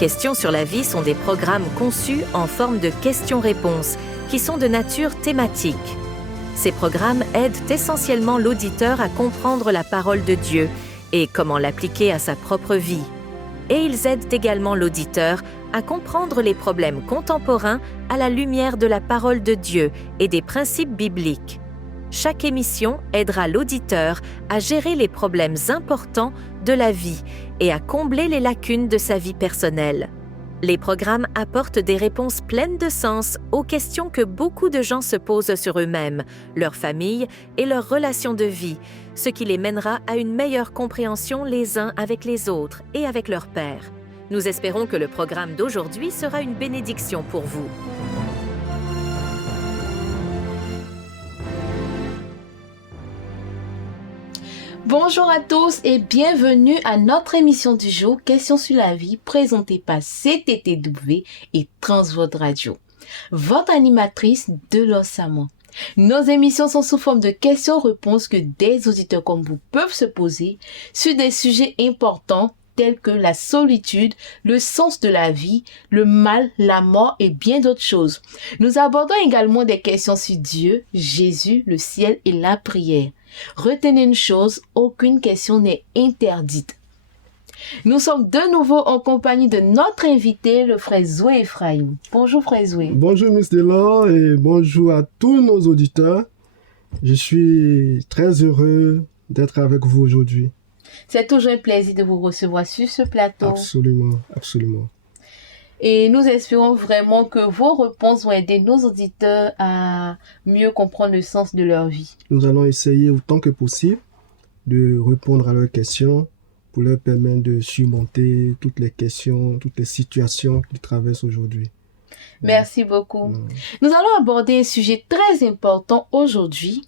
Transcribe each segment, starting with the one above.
Questions sur la vie sont des programmes conçus en forme de questions-réponses qui sont de nature thématique. Ces programmes aident essentiellement l'auditeur à comprendre la parole de Dieu et comment l'appliquer à sa propre vie. Et ils aident également l'auditeur à comprendre les problèmes contemporains à la lumière de la parole de Dieu et des principes bibliques. Chaque émission aidera l'auditeur à gérer les problèmes importants de la vie et à combler les lacunes de sa vie personnelle. Les programmes apportent des réponses pleines de sens aux questions que beaucoup de gens se posent sur eux-mêmes, leur famille et leurs relations de vie, ce qui les mènera à une meilleure compréhension les uns avec les autres et avec leur Père. Nous espérons que le programme d'aujourd'hui sera une bénédiction pour vous. Bonjour à tous et bienvenue à notre émission du jour Questions sur la vie présentée par CTTW et Transworld Radio. Votre animatrice Delos Samon. Nos émissions sont sous forme de questions-réponses que des auditeurs comme vous peuvent se poser sur des sujets importants tels que la solitude, le sens de la vie, le mal, la mort et bien d'autres choses. Nous abordons également des questions sur Dieu, Jésus, le ciel et la prière. Retenez une chose, aucune question n'est interdite. Nous sommes de nouveau en compagnie de notre invité, le frère Zoé Ephraim. Bonjour frère Zoé. Bonjour Miss Delors et bonjour à tous nos auditeurs. Je suis très heureux d'être avec vous aujourd'hui. C'est toujours un plaisir de vous recevoir sur ce plateau. Absolument, absolument. Et nous espérons vraiment que vos réponses vont aider nos auditeurs à mieux comprendre le sens de leur vie. Nous allons essayer autant que possible de répondre à leurs questions pour leur permettre de surmonter toutes les questions, toutes les situations qu'ils traversent aujourd'hui. Merci beaucoup. Nous allons aborder un sujet très important aujourd'hui.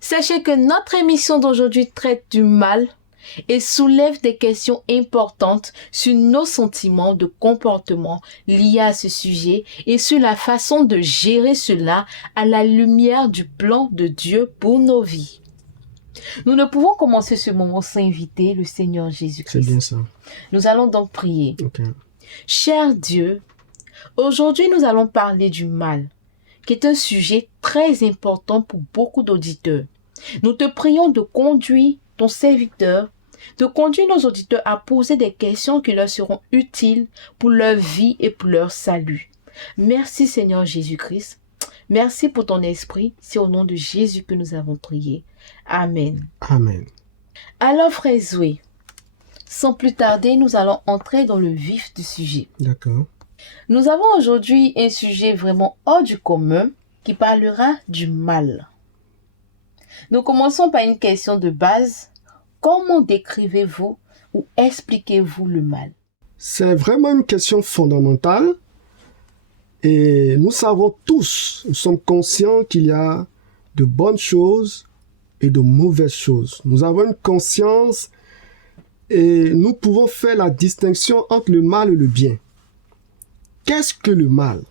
Sachez que notre émission d'aujourd'hui traite du mal et soulève des questions importantes sur nos sentiments de comportement liés à ce sujet et sur la façon de gérer cela à la lumière du plan de Dieu pour nos vies. Nous ne pouvons commencer ce moment sans inviter le Seigneur Jésus-Christ. C'est bien ça. Nous allons donc prier. Okay. Cher Dieu, aujourd'hui nous allons parler du mal, qui est un sujet très important pour beaucoup d'auditeurs. Nous te prions de conduire ton serviteur, de conduire nos auditeurs à poser des questions qui leur seront utiles pour leur vie et pour leur salut. Merci Seigneur Jésus-Christ. Merci pour ton esprit. C'est au nom de Jésus que nous avons prié. Amen. Amen. Alors frère Zoé, sans plus tarder, nous allons entrer dans le vif du sujet. D'accord. Nous avons aujourd'hui un sujet vraiment hors du commun qui parlera du mal. Nous commençons par une question de base. Comment décrivez-vous ou expliquez-vous le mal? C'est vraiment une question fondamentale et nous savons tous, nous sommes conscients qu'il y a de bonnes choses et de mauvaises choses. Nous avons une conscience et nous pouvons faire la distinction entre le mal et le bien. Qu'est-ce que le mal?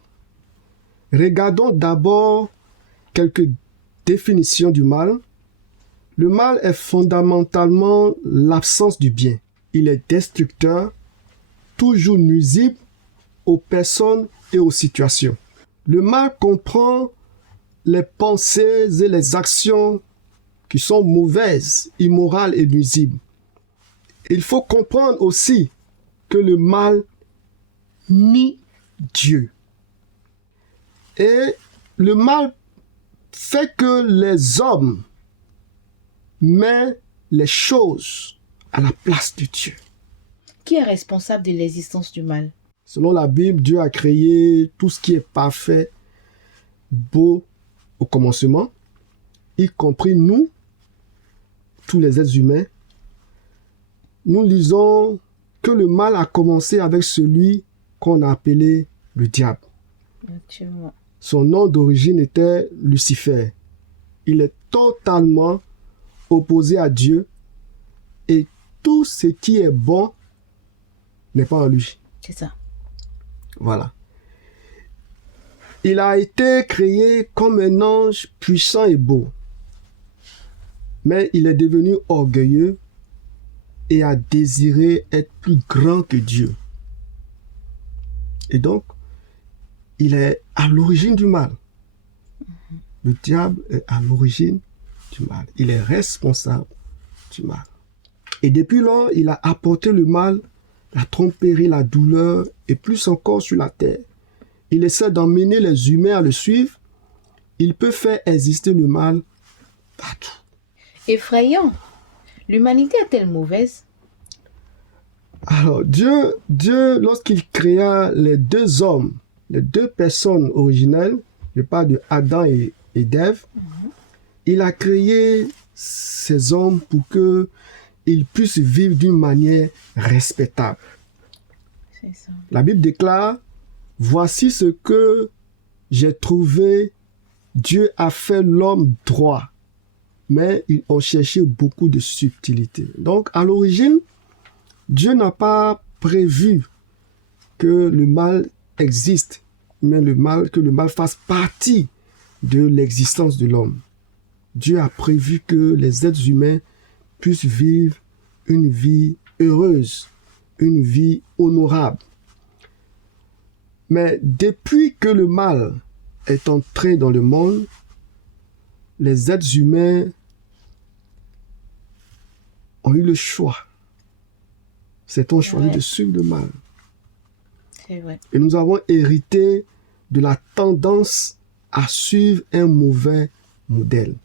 Regardons d'abord quelques définitions du mal. Le mal est fondamentalement l'absence du bien. Il est destructeur, toujours nuisible aux personnes et aux situations. Le mal comprend les pensées et les actions qui sont mauvaises, immorales et nuisibles. Il faut comprendre aussi que le mal nie Dieu. Et le mal fait que les hommes met les choses à la place de Dieu. Qui est responsable de l'existence du mal? Selon la Bible, Dieu a créé tout ce qui est parfait, beau au commencement, y compris nous, tous les êtres humains. Nous lisons que le mal a commencé avec celui qu'on a appelé le diable. Actuellement. Son nom d'origine était Lucifer. Il est totalement opposé à Dieu et tout ce qui est bon n'est pas en lui. C'est ça. Voilà. Il a été créé comme un ange puissant et beau. Mais il est devenu orgueilleux et a désiré être plus grand que Dieu. Et donc, il est à l'origine du mal. Le diable est à l'origine du mal. Il est responsable du mal. Et depuis lors, il a apporté le mal, la tromperie, la douleur et plus encore sur la terre. Il essaie d'emmener les humains à le suivre. Il peut faire exister le mal partout. Effrayant. L'humanité est-elle mauvaise? Alors, Dieu, lorsqu'il créa les deux hommes, les deux personnes originelles, je parle de Adam et d'Ève, il a créé ces hommes pour qu'ils puissent vivre d'une manière respectable. C'est ça. La Bible déclare, « Voici ce que j'ai trouvé, Dieu a fait l'homme droit, mais ils ont cherché beaucoup de subtilité. » Donc, à l'origine, Dieu n'a pas prévu que le mal existe, mais que le mal fasse partie de l'existence de l'homme. Dieu a prévu que les êtres humains puissent vivre une vie heureuse, une vie honorable. Mais depuis que le mal est entré dans le monde, les êtres humains ont eu le choix. Certains ont choisi de suivre le mal. C'est vrai. Et nous avons hérité de la tendance à suivre un mauvais modèle.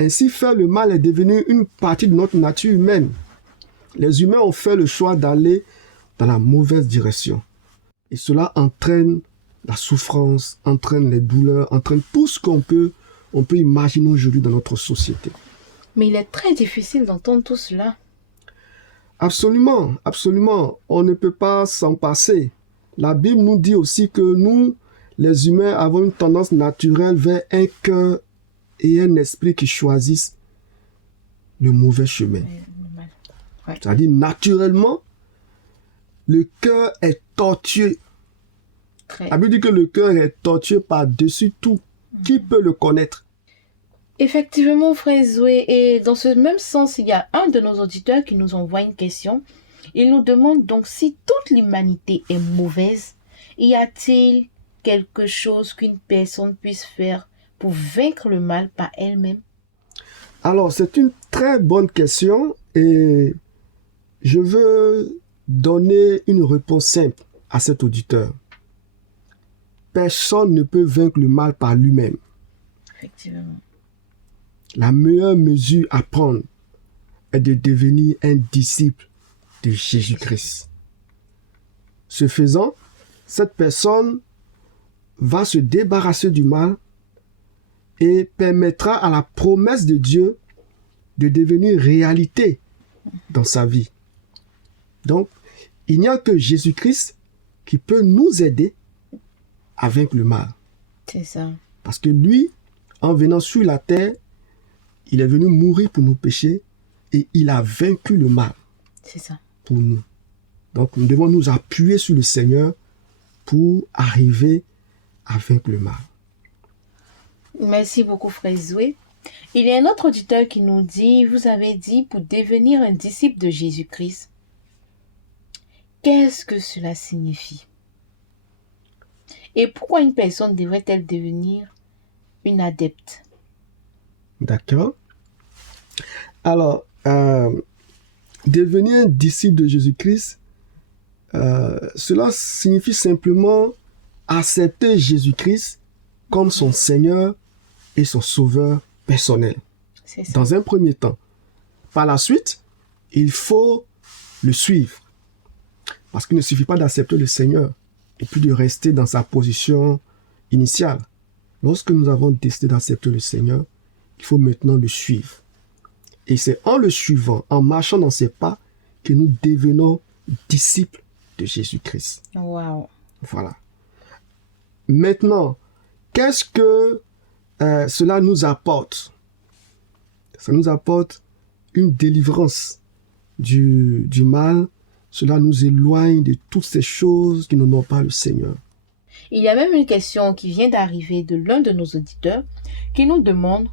Ainsi, faire le mal est devenu une partie de notre nature humaine. Les humains ont fait le choix d'aller dans la mauvaise direction. Et cela entraîne la souffrance, entraîne les douleurs, entraîne tout ce qu'on peut imaginer aujourd'hui dans notre société. Mais il est très difficile d'entendre tout cela. Absolument, absolument. On ne peut pas s'en passer. La Bible nous dit aussi que nous, les humains, avons une tendance naturelle vers un cœur et un esprit qui choisissent le mauvais chemin. Ouais. C'est-à-dire, naturellement, le cœur est tortueux. La Bible dit que le cœur est tortueux par-dessus tout. Qui peut le connaître? Effectivement, frère Zoé, et dans ce même sens, il y a un de nos auditeurs qui nous envoie une question. Il nous demande donc si toute l'humanité est mauvaise, y a-t-il quelque chose qu'une personne puisse faire pour vaincre le mal par elle-même? Alors, c'est une très bonne question et je veux donner une réponse simple à cet auditeur. Personne ne peut vaincre le mal par lui-même. Effectivement. La meilleure mesure à prendre est de devenir un disciple de Jésus-Christ. Ce faisant, cette personne va se débarrasser du mal et permettra à la promesse de Dieu de devenir réalité dans sa vie. Donc, il n'y a que Jésus-Christ qui peut nous aider à vaincre le mal. C'est ça. Parce que lui, en venant sur la terre, il est venu mourir pour nos péchés et il a vaincu le mal. C'est ça. Pour nous. Donc, nous devons nous appuyer sur le Seigneur pour arriver à vaincre le mal. Merci beaucoup, frère Zoé. Il y a un autre auditeur qui nous dit, vous avez dit pour devenir un disciple de Jésus-Christ. Qu'est-ce que cela signifie? Et pourquoi une personne devrait-elle devenir une adepte? D'accord. Alors, devenir un disciple de Jésus-Christ, cela signifie simplement accepter Jésus-Christ comme son Seigneur et son Sauveur personnel. C'est ça. Dans un premier temps. Par la suite, il faut le suivre. Parce qu'il ne suffit pas d'accepter le Seigneur et puis de rester dans sa position initiale. Lorsque nous avons décidé d'accepter le Seigneur, il faut maintenant le suivre. Et c'est en le suivant, en marchant dans ses pas, que nous devenons disciples de Jésus-Christ. Wow. Voilà. Maintenant, qu'est-ce que cela nous apporte? Ça nous apporte une délivrance du mal. Cela nous éloigne de toutes ces choses qui n'honorent pas le Seigneur. Il y a même une question qui vient d'arriver de l'un de nos auditeurs qui nous demande,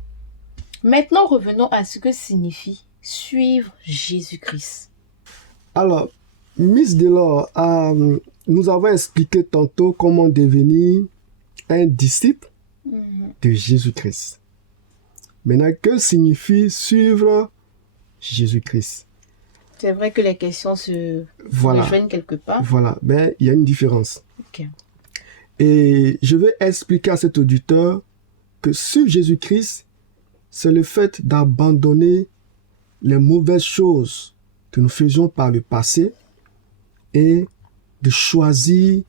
maintenant revenons à ce que signifie suivre Jésus-Christ. Alors, Miss Delors, nous avons expliqué tantôt comment devenir un disciple de Jésus-Christ. Maintenant, que signifie suivre Jésus-Christ? C'est vrai que les questions se rejoignent quelque part. Voilà, ben, il y a une différence. Ok. Et je vais expliquer à cet auditeur que suivre Jésus-Christ, c'est le fait d'abandonner les mauvaises choses que nous faisions par le passé et de choisir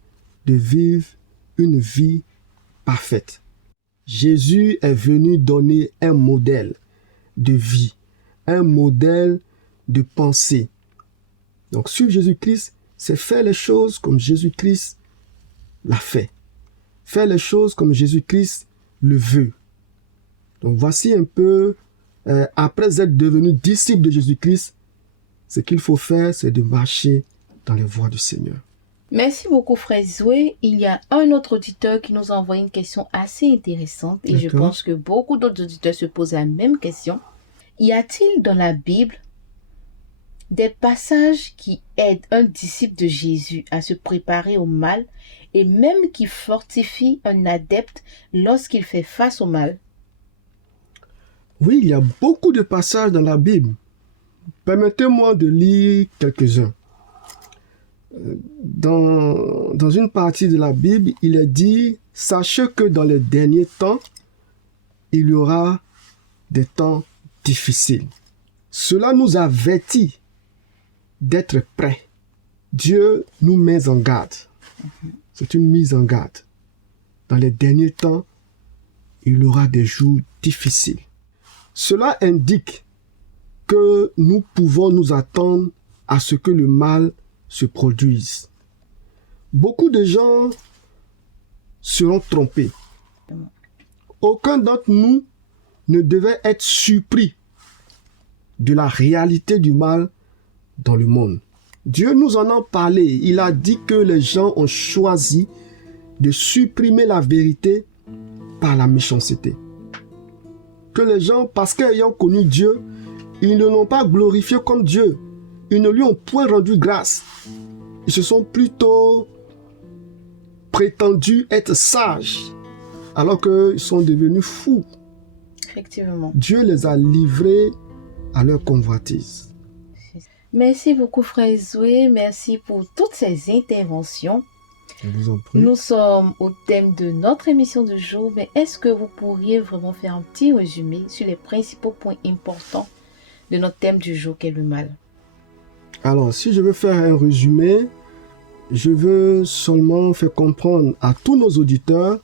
de vivre une vie parfaite. Jésus est venu donner un modèle de vie, un modèle de pensée. Donc, suivre Jésus-Christ, c'est faire les choses comme Jésus-Christ l'a fait. Faire les choses comme Jésus-Christ le veut. Donc, voici un peu, après être devenu disciple de Jésus-Christ, ce qu'il faut faire, c'est de marcher dans les voies du Seigneur. Merci beaucoup, frère Zoé. Il y a un autre auditeur qui nous a envoyé une question assez intéressante et je pense que beaucoup d'autres auditeurs se posent la même question. Y a-t-il dans la Bible des passages qui aident un disciple de Jésus à se préparer au mal et même qui fortifient un adepte lorsqu'il fait face au mal? Oui, il y a beaucoup de passages dans la Bible. Permettez-moi de lire quelques-uns. Dans une partie de la Bible, il est dit « Sachez que dans les derniers temps, il y aura des temps difficiles. » Cela nous avertit d'être prêts. Dieu nous met en garde. C'est une mise en garde. Dans les derniers temps, il y aura des jours difficiles. Cela indique que nous pouvons nous attendre à ce que le mal se produise. Beaucoup de gens seront trompés. Aucun d'entre nous ne devait être surpris de la réalité du mal dans le monde. Dieu nous en a parlé. Il a dit que les gens ont choisi de supprimer la vérité par la méchanceté. Que les gens, parce qu'ayant connu Dieu, ils ne l'ont pas glorifié comme Dieu. Ils ne lui ont point rendu grâce. Ils se sont plutôt prétendus être sages, alors qu'ils sont devenus fous. Effectivement. Dieu les a livrés à leur convoitise. Merci beaucoup, frère Zoé. Merci pour toutes ces interventions. Je vous en prie. Nous sommes au thème de notre émission du jour, mais est-ce que vous pourriez vraiment faire un petit résumé sur les principaux points importants de notre thème du jour qu'est le mal? Alors, si je veux faire un résumé, je veux seulement faire comprendre à tous nos auditeurs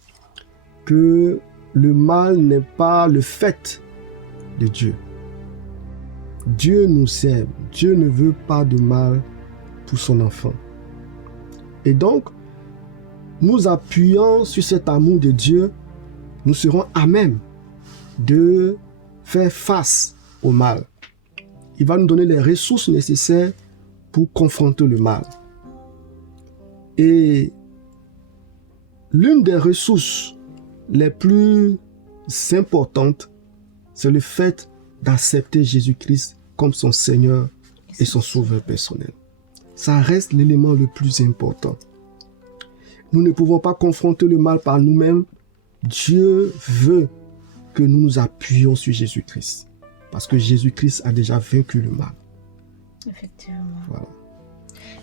que le mal n'est pas le fait de Dieu. Dieu nous aime. Dieu ne veut pas de mal pour son enfant. Et donc, nous appuyant sur cet amour de Dieu, nous serons à même de faire face au mal. Il va nous donner les ressources nécessaires pour confronter le mal. Et l'une des ressources les plus importantes, c'est le fait d'accepter Jésus-Christ comme son Seigneur et son Sauveur personnel. Ça reste l'élément le plus important. Nous ne pouvons pas confronter le mal par nous-mêmes. Dieu veut que nous nous appuyions sur Jésus-Christ. Parce que Jésus-Christ a déjà vaincu le mal. Effectivement. Voilà.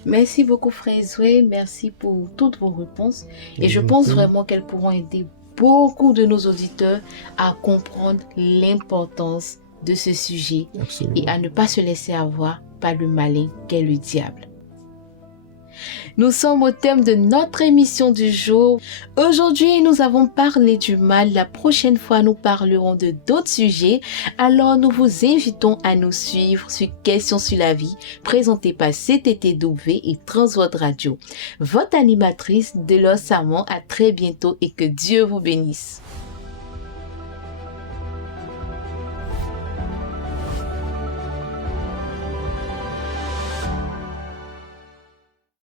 Merci beaucoup, frère Zoé. Merci pour toutes vos réponses. Et je pense vraiment qu'elles pourront aider beaucoup de nos auditeurs à comprendre l'importance de ce sujet. Absolument. Et à ne pas se laisser avoir par le malin qu'est le diable. Nous sommes au thème de notre émission du jour. Aujourd'hui, nous avons parlé du mal. La prochaine fois, nous parlerons de d'autres sujets. Alors, nous vous invitons à nous suivre sur Questions sur la vie, présenté par CTTW et Transworld Radio. Votre animatrice, Delors Samon, à très bientôt et que Dieu vous bénisse.